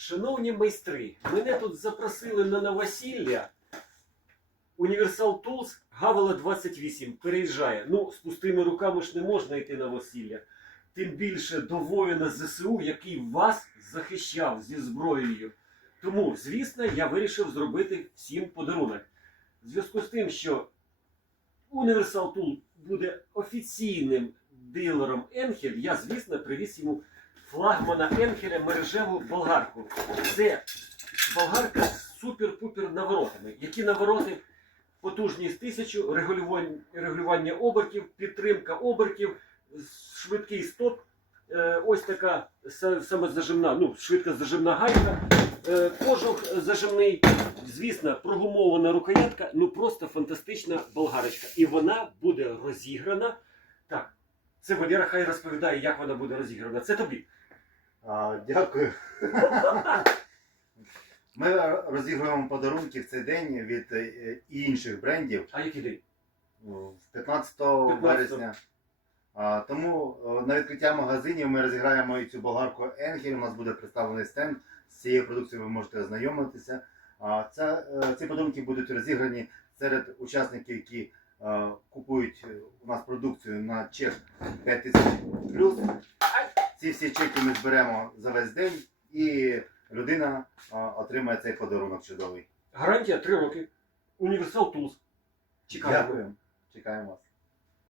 Шановні майстри, мене тут запросили на новосілля. Універсал Tools Гавела 28 переїжджає. Ну, з пустими руками ж не можна йти на новосілля. Тим більше до воїна ЗСУ, який вас захищав зі зброєю. Тому, звісно, я вирішив зробити всім подарунок. В зв'язку з тим, що Universal Tool буде офіційним дилером Енхель, я, звісно, привіз йому флагмана Енхеля мережеву болгарку. Це болгарка з супер-пупер наворотами. Які навороти потужність 1000, регулювання, регулювання обертів, підтримка обертів, швидкий стоп. Е, ось така са- самозажимна, ну, швидка зажимна гайка, е, кожух зажимний, звісно, прогумована рукоятка, ну просто фантастична болгарочка. І вона буде розіграна. Так, це Валера хай розповідає, як вона буде розіграна. Це тобі. А, дякую. Ми розігруємо подарунки в цей день від е, інших брендів А який день? в 15 вересня. А, тому е, на відкриття магазинів ми розіграємо і цю болгарку Енхель. У нас буде представлений стенд. З цією продукцією ви можете ознайомитися. А ця, е, ці подарунки будуть розіграні серед учасників, які купують е, у нас продукцію на чек 5000 плюс. Ці всі чеки ми зберемо за весь день, і людина е, отримає цей подарунок чудовий. Гарантія 3 роки. Універсал Tools. Чекаємо. Дякую. Чекаємо вас.